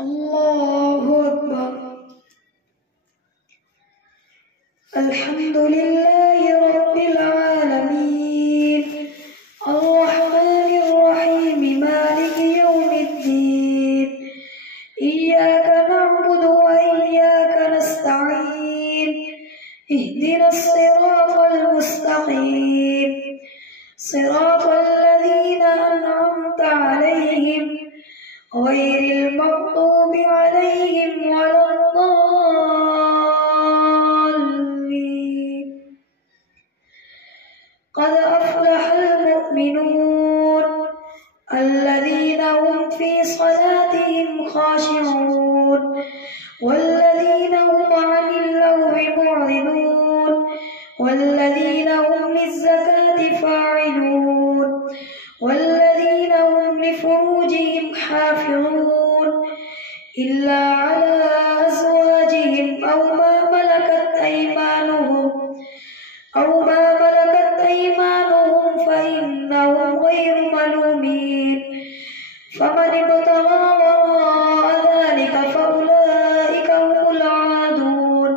الله أكبر. الحمد لله رب العالمين الرحمن الرحيم مالك يوم الدين إياك نعبد وإياك نستعين اهدنا الصراط المستقيم صراط الذين أنعمت عليهم غير المغضوب عليهم ولا الضالين. قد أفلح المؤمنون الذين هم في صلاتهم خاشعون والذين هم عن اللغو معرضون والذين هم للزكاة فاعلون والذين هم لفروجهم حافظون إلا على أزواجهم أو ما ملكت أيمانهم فإنهم غير ملومين فمن ابتغى وراء ذلك فأولئك هم العادون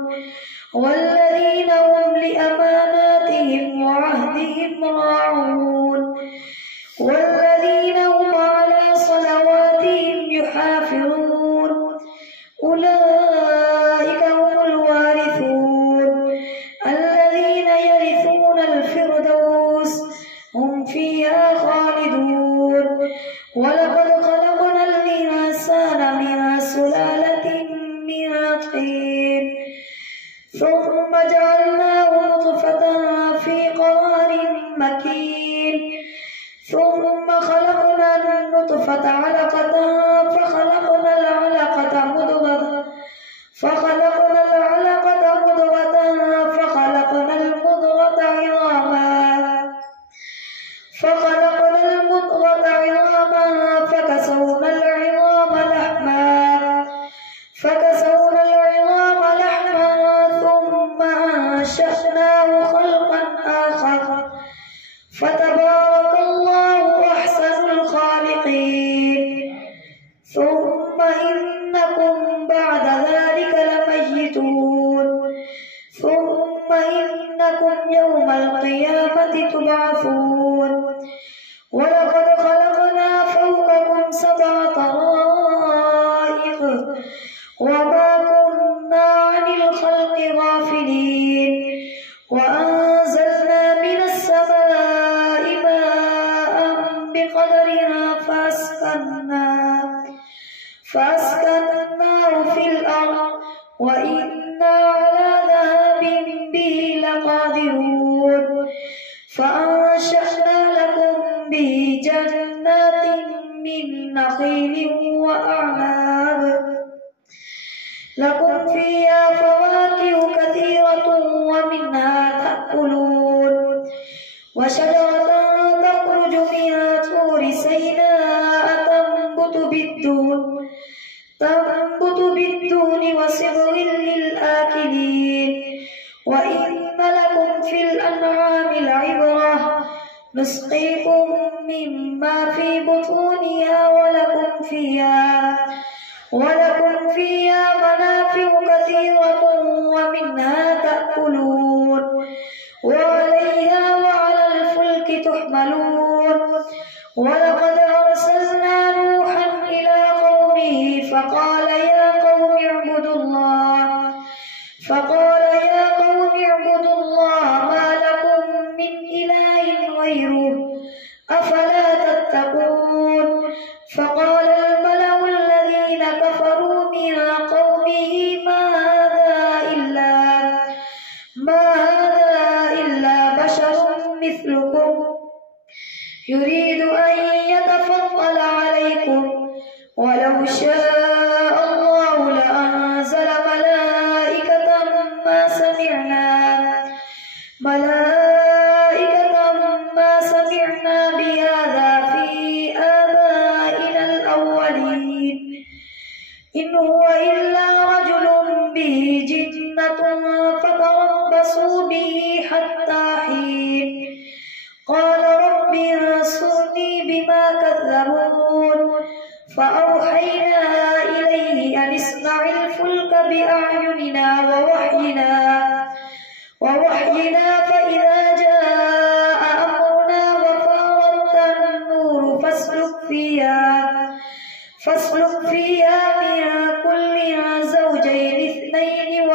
والذين هم لأماناتهم وعهدهم راعون والذين هم على صلواتهم يحافظون أولئك هم الوارثون الذين يرثون الفردوس هم فيها خالدون. ولقد خلقنا الإنسان من سلالة من طين ثم جعلناه نطفة في قرار مكين ثم خلقنا النطفة علقة فخلقنا العلقة مضغة فخلقنا المضغة عظاما فكسونا العظام لحما ثم أنشأناه خلقا آخر فتبارك الله أحسن الخالقين. ثم إنكم بعد ذلك لميتون ثم إنكم يوم القيامة تبعثون. ولقد خلقنا فوقكم 7 طرائق وما كنا عن الخلق غافلين وأنزلنا من السماء ماء بقدرنا فأسكناه في الأرض وإنا على ذهاب به لقادرون. فأنشأنا لكم به جنات من نخيل وأعناب لكم فيها فواكه كثيرة ومنها تأكلون وشجرة تخرج من طور سيناء تنبت بالدون وصبغ للآكلين. وإن لكم في الأنعام لعبرة نسقيكم مما في بطونها ولكم فيها منافع كثيرة ومنها تأكلون وعليها وعلى الفلك تحملون. ولقد أرسلنا نوحا إلى قومه فقال يا قوم اعبدوا الله ما لكم من إله غيره أفلا تتقون. فقال الملأ الذين كفروا من قومه ما هذا إلا بشر مثلكم يريد أن يتفضل عليكم ولو شاء الله لأنزل ملائكة ما سمعنا بهذا في آبائنا الأولين إن هو إلا رجل به جنة فتربصوا به حتى حين. قال رب انصرني بما كذبون فأوحينا إليه أن اصنع الفلك بأعيننا ووحينا فإذا جاء أمرنا وفارت النور فاسلك فيها من كل زوجين اثنين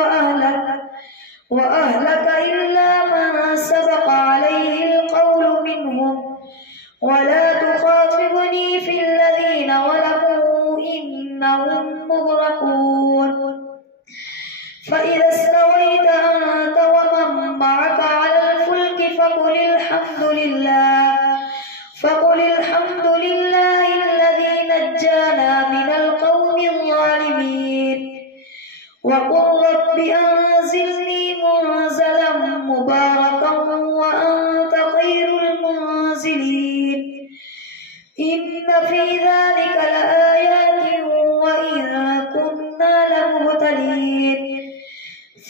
وأهلك إلا من سبق عليه القول منهم ولا تخاطبني في الذين ظلموا إنهم مغرقون فإذا استويت أنت ومن معك على الفلك فقل الحمد لله الذي نجانا من القوم الظالمين وقل رب أنزلني منزلا مباركا وأنت خير المنزلين إن في ذلك لآيات وإن كنا لمبتلين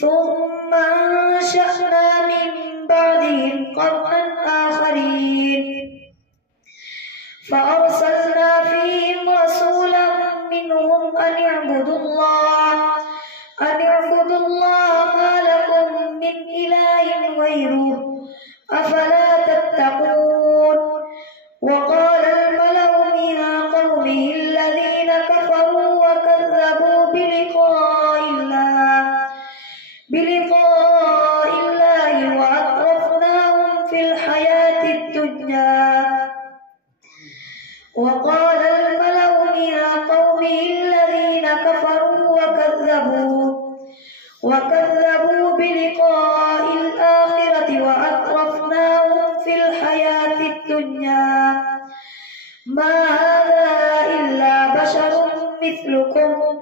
ثم أنشأنا من بعدهم قرنا آخرين فأرسلنا فيهم رسولا منهم أن اعبدوا الله ما لكم من إله غيره أفلا تتقون وقال الملأ من قومه الذين كفروا وكذبوا بلقاء الله وأترفناهم في الحياة الدنيا وقال الملأ من قومه الذين كفروا وكذبوا بلقاء الآخرة وأترفناهم في الحياة الدنيا ما هذا إلا بشر مثلكم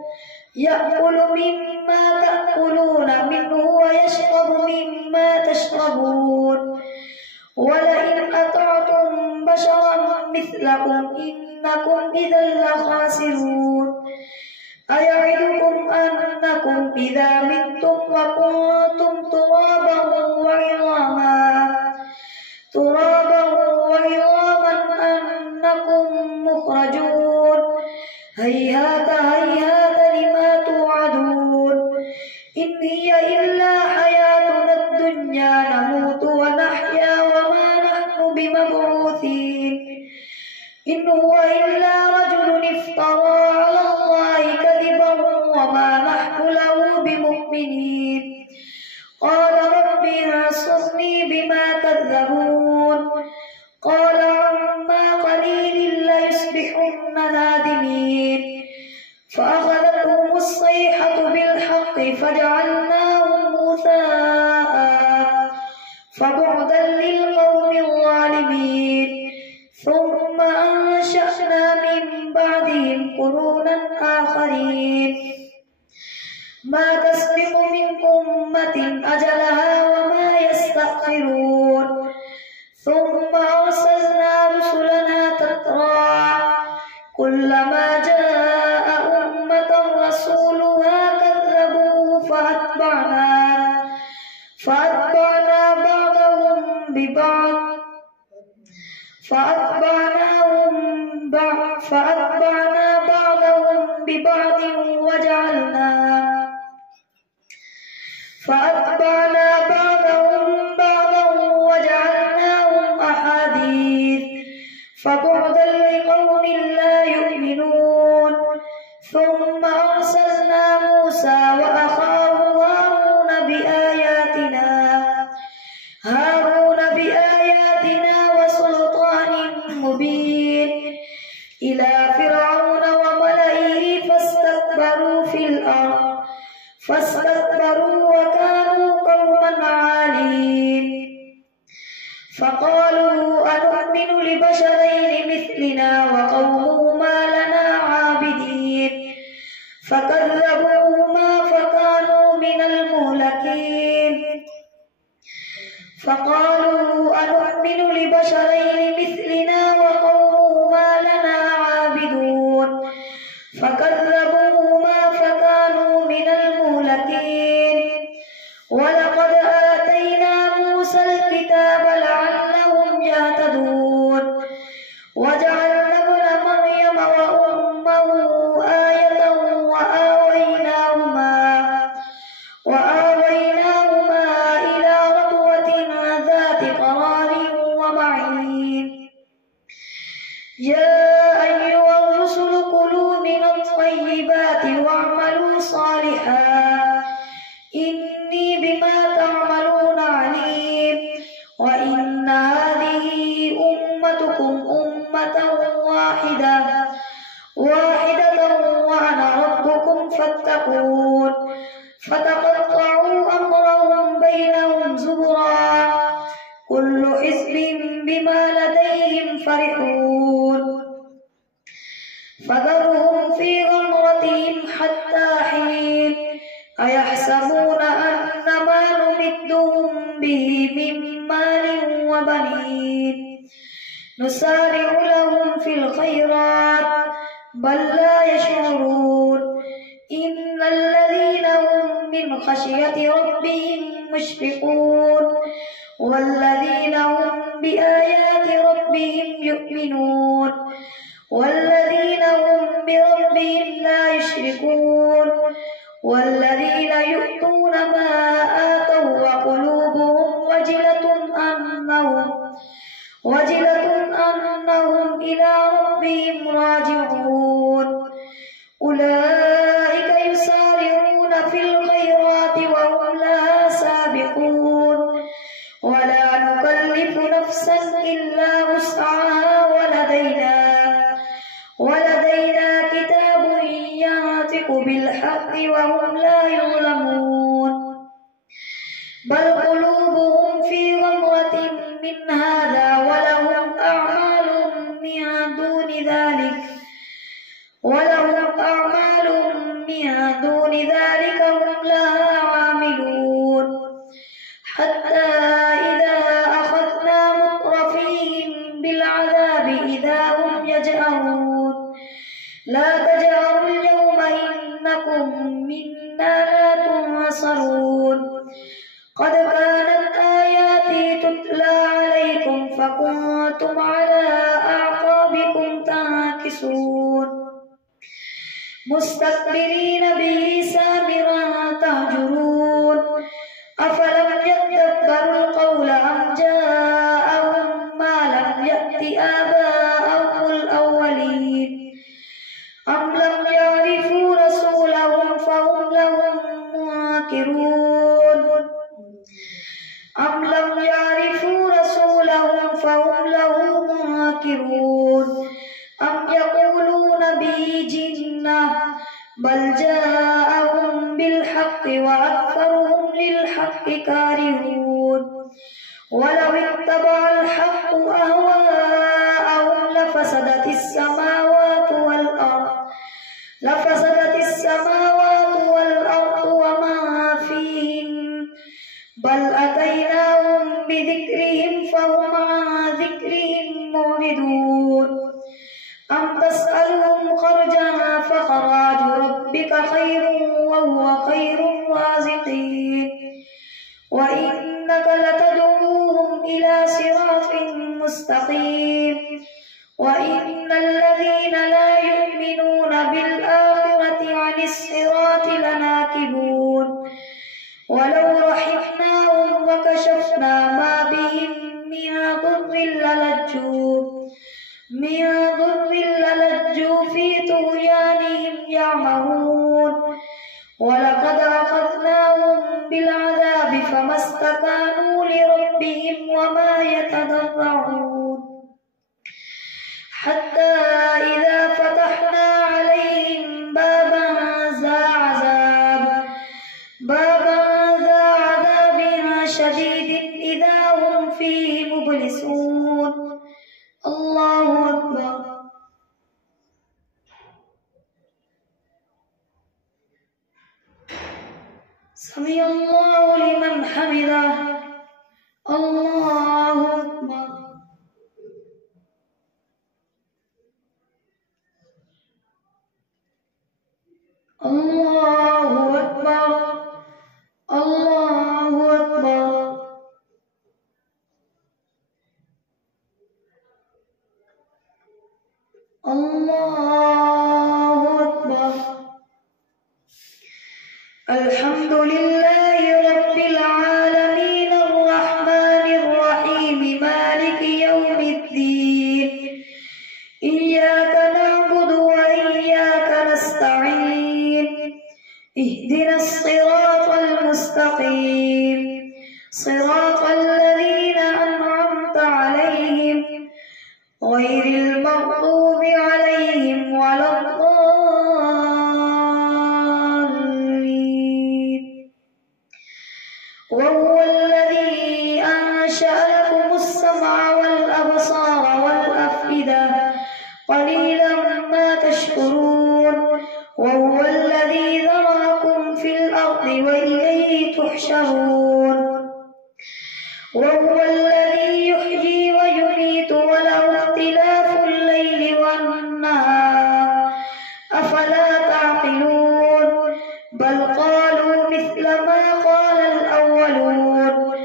يأكل مما تأكلون منه ويشرب مما تشربون ولئن أطعتم بشرا مثلكم إنكم إذا لخاسرون أيعدكم أنكم إذا متم وكنتم ترابا وعظاما أنكم مخرجون هيهات لما توعدون إن هي إلا حياتنا الدنيا نموت ونحيا وما نحن بمبعوثين إن هو إلا رجل افترى على الله كذبا وما نحن له بمؤمنين قال رب انصرني بما كذبون قال عما قليل ليصبحن نادمين فأخذتهم الصيحة بالحق فجعلناهم غثاء فبعدا للقوم الظالمين ثم أنشأنا من بعدهم قرونا آخرين ما تسبق من أمة أجلها وما يستأخرون ثم أرسلنا رسلنا تترى كلما جاء أمة رسولها كذبوه فأتبعنا بعضهم ببعض وجعلناهم أحاديث فبعدا لقوم لا يؤمنون ثم أرسلنا موسى وأخاه هارون بآياتنا وسلطان مبين إلى فرعون وملئه فاستكبروا وكانوا قوما عالين فقالوا أنؤمن لبشرين مثلنا وقومهما لنا عابدين فكذبوهما فكانوا من المهلكين فقالوا أنؤمن لبشرين مثلنا وقومهما لنا عابدون فكذبوهما فكانوا من المهلكين ولقد آتينا موسى الكتاب لعلهم يهتدون وجعلنا ابن مريم وأمه آية وآويناهما فاتقون فتقطعوا أمرهم بينهم زبرا كل حزب بما لديهم فرحون فذرهم في غمرتهم حتى حين أيحسبون أن ما نمدهم به من مال وبنين نسارع لهم في الخيرات بل لا يشعرون إن الذين هم من خشية ربهم مشفقون والذين هم بآيات ربهم يؤمنون والذين هم بربهم لا يشركون والذين يؤتون ما آتوا وقلوبهم وجلة أنهم إلى ربهم راجعون أولئك يسارعون في الخيرات وهم لها سابقون ولا نكلف نفسا إلا وسعها ولدينا كتاب ينطق بالحق وهم لا يظلمون بل قلوبهم في غمرة من هذا ولهم أعمال من دون ذلك هم لها عاملون حتى إذا أخذنا مترفيهم بالعذاب إذا هم يجأرون لا تجأروا اليوم إنكم منا لا تنصرون قد كانت آياتي تتلى عليكم فكنتم على أعقابكم تنكصون مستكبرين به سامرا تهجرون أفلم يدبروا القول أم جاءهم ما لم يأت آباءهم الأولين أم لم يعرفوا رسولهم فهم لهم منكرون أم يقولون به جنة بل جاءهم بالحق وأكثرهم للحق كارهون ولو اتبع الحق أهواءهم لفسدت السماوات والأرض وما فيهن بل أتيناهم بذكرهم فهم عن ذكرهم معرضون أم تسألهم خرجا فخراج ربك خير وهو خير الرازقين وإنك لتدعوهم إلى صراط مستقيم وإن الذين لا يؤمنون بالآخرة عن الصراط لناكبون ولو رحمناهم وكشفنا ما بهم من ضر للجوا في طغيانهم يعمهون ولقد أخذناهم بالعذاب فما استكانوا لربهم وما يتضرعون حتى إذا فتحنا عليهم بابا ذا عذاب شديد إذا هم فيه مبلسون الله أكبر سمع الله لمن حمده الله أكبر الله أكبر الله أكبر الله أكبر الحمد لله رب العالمين الرحمن الرحيم مالك يوم الدين إياك نعبد وإياك نستعين اهدنا الصراط المستقيم صراط الذين أنعمت عليهم غير المغضوب عليهم ولا الضالين وهو الذي ذرأكم في الأرض وإليه تحشرون وهو الذي يحيي ويميت وله اختلاف الليل والنهار أفلا تعقلون بل قالوا مثل ما قال الأولون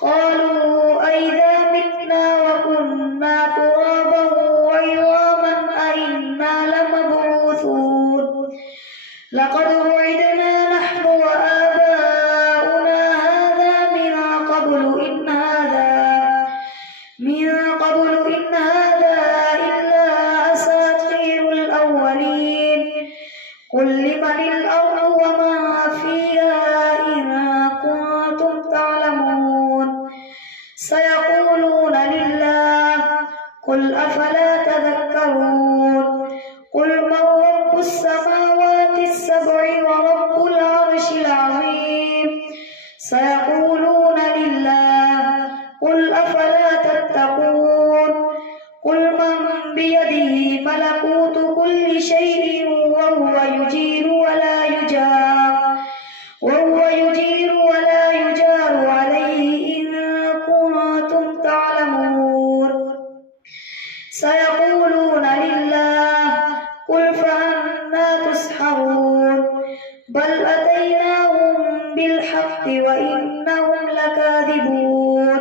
قالوا أئذا متنا وكنا ترابا وعظاما أئنا لمبعوثون لقد وعدنا نحن وآباؤنا هذا من قبل إن هذا إلا أساطير الأولين قل لمن الأرض وما فيها إن كنتم تعلمون سيقولون لله قل أفلا تذكرون قل من رب السماوات السبع ورب العرش العظيم سيقولون لله قل أفلا تتقون قل من بيده ملكوت كل شيء وهو يجير ولا يجار عليه إن كنتم تعلمون سيقولون لله قل فأنى تسحرون بل أتيناهم بالحق وإنهم لكاذبون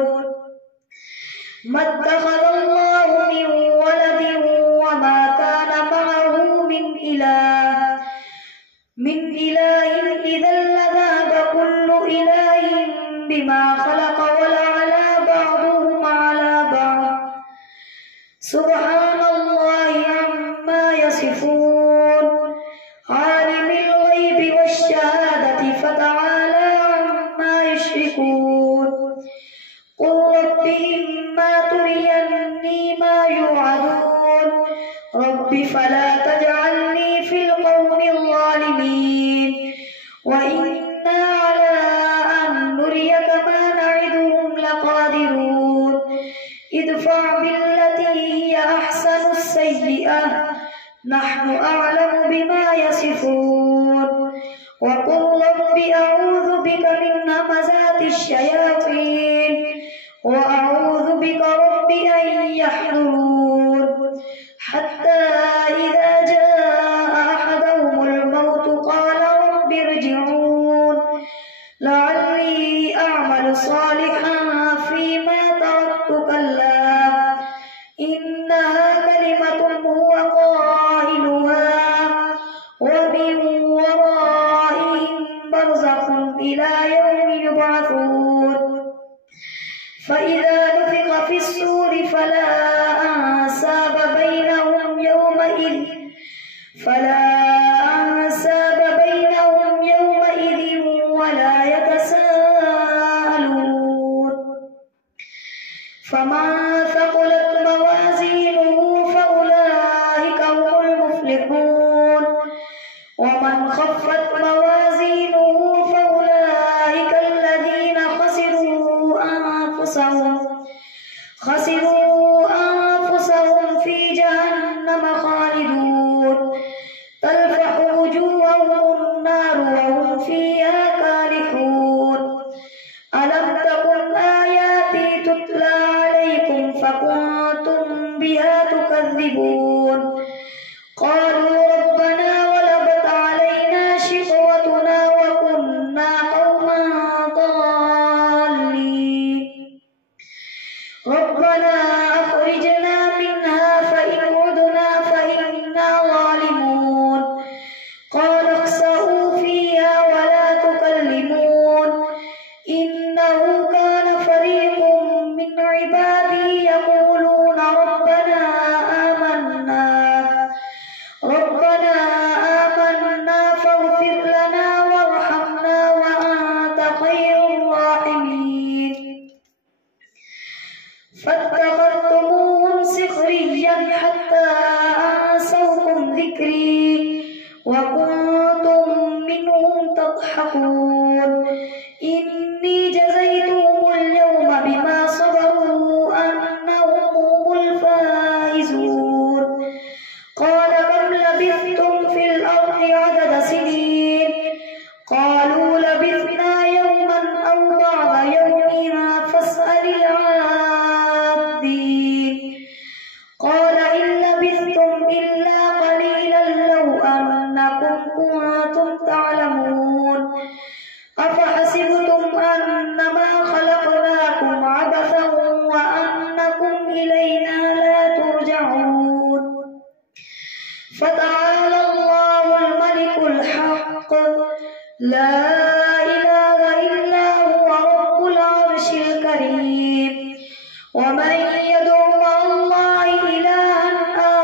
ما اتخذ الله من ولد وما كان معه من إله إذا لذهب كل إله بما خلق ولعلى بعضهم على بعض سبحان الله عما يصفون عالم الغيب والشهادة فتعالى عما يشركون قل رب إما تريني ما يوعدون رب فلا تجعلني في القوم الظالمين وإنا على أن نريك ما نعدهم لقادرون ادفع بالتي هي أحسن السيئة نحن أعلم بما يصفون وقل رب أعوذ بك من همزات الشياطين وأعوذ بك رب أن يحضرون حتى إذا جاء أحدهم الموت قال رب ارجعون لعلي أعمل صالحا فيما تركت كلا إنها كلمة هو قائلها ومن ورائهم برزخ إلى يوم يبعثون فإذا نفخ في الصور فلا أنساب بينهم يومئذ ولا يتساءلون فمن ثقلت موازينه فأولئك هم المفلحون ومن خفت موازينه فأولئك الذين خسروا أنفسهم في جهنم خالدون تلفح وجوههم النار وهم فيها كالحون ألم تكن آياتي تتلى عليكم فكنتم بها تكذبون قالوا ربنا غلبت علينا شقوتنا وكنا قوما ضالين ربنا أخرجنا منها فإن عدنا فإنا ظالمون قال اخسئوا فيها ولا تكلمون إنه كان فريق من عبادي يقولون ربنا آمنا فاغفر لنا وارحمنا وأنت خير الراحمين فاتخذتموهم سخريا حتى أنسوكم ذكري وكنتم منهم تضحكون إني جزيتهم اليوم بما صبروا أنهم هم الفائزون قال كم لبثتم في الأرض عدد كنتم تعلمون أفحسبتم أنما خلقناكم عبثا وأنكم إلينا لا ترجعون فتعالى الله الملك الحق لا إله إلا هو رب العرش الكريم ومن يدع مع الله إلها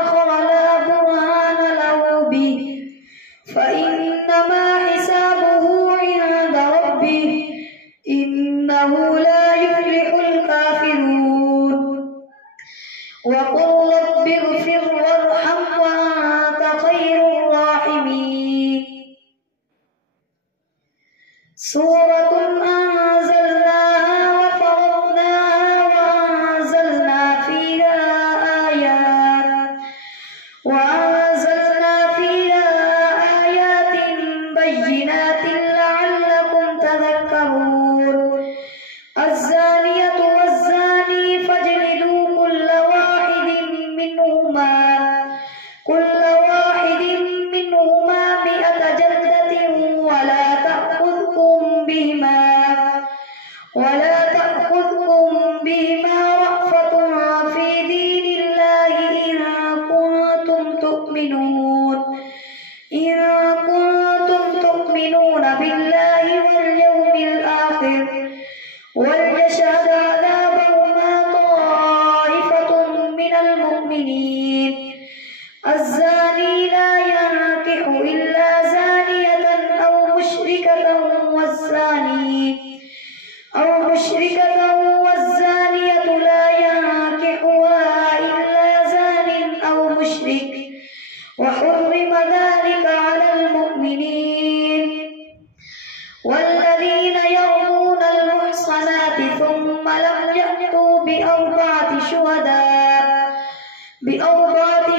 آخر لا برهان له به فإنما حسابه عند ربه إنه لا يفلح الكافرون وقل رب اغفر وارحم وأنت خير الراحمين سورة أنزلناها وفرضناها وأنزلنا فيها آيات بينات لعلكم تذكرون الزانية والزاني فاجلدوا كل واحد منهما 100 جلدة ولا تأخذكم بهما رأفة في دين الله إن كنتم تؤمنون بالله واليوم الآخر وليشهد عذابهما طائفة من المؤمنين الزاني لا ينكح إلا زانية أو مشركة والزانية لا ينكحها إلا زان أو مشرك وحرم ذلك على المؤمنين والذين يرمون المحصنات ثم لم يأتوا بأربعة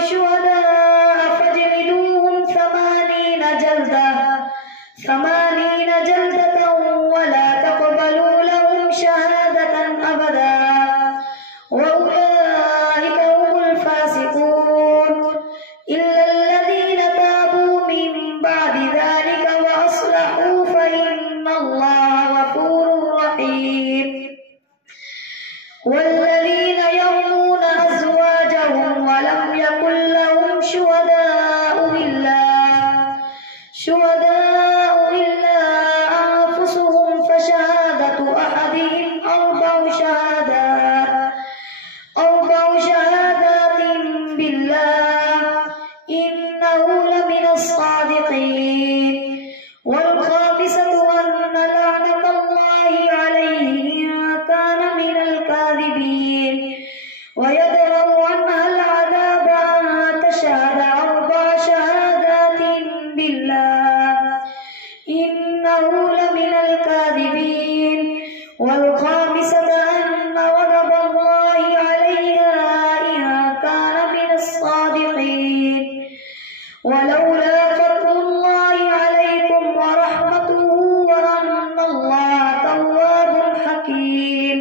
شهداء فاجلدوهم 80 جلدة ولا تقبلوا لهم شهادة أبدا وأولئك هم الفاسقون إلا الذين تابوا من بعد ذلك وأصلحوا فإن الله غفور رحيم والذين يرمون أزواجهم ولم يكن لهم شهداء إلا أنفسهم فشهادة أحدهم 4 شهادات بالله إنه لمن الصادقين والخامسة أن لعنة الله عليه إن كان من الكاذبين ويدرأ عنها العذاب أن تشهد 4 شهادات بالله إنه لمن الكاذبين والخامسة أن غضب الله عليها إن كان من الصادقين ولولا فضل الله عليكم ورحمته وأن الله تواب حكيم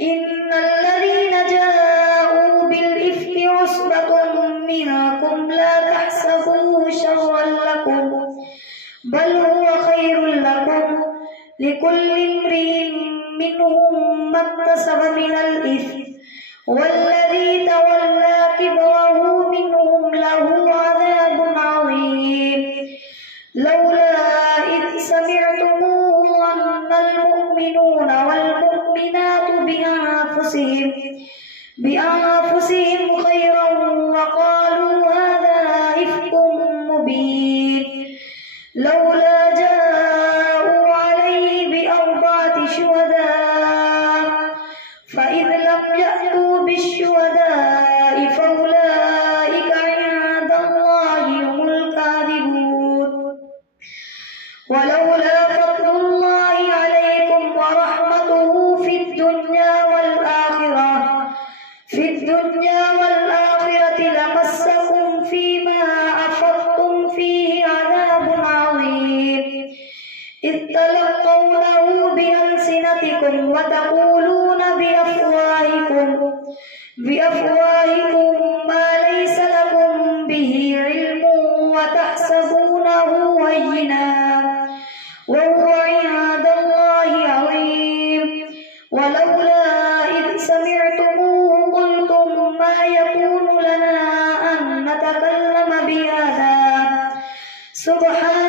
إن الذين جاءوا بالإفك عصبة منكم لا تحسبوه شرا لكم بل هو خير لكم لكل امرئ منهم ما اكتسب من الإثم والذي تولى كبره منهم له عذاب عظيم لولا إذ سمعتموه ظن المؤمنون والمؤمنات بأنفسهم خيرا وقالوا هذا إفك مبين لولا جاءوا عليه ب4 شهداء فإذ لم يأتوا بالشهداء فأولئك عند الله هم الكاذبون ولولا فضل الله عليكم ورحمته في الدنيا والآخرة لمسكم فيما أفضتم فيه عذاب عظيم إذ تلقونه بألسنتكم وتقولون بأفواهكم ما ليس لكم به علم وتحسبونه سبحان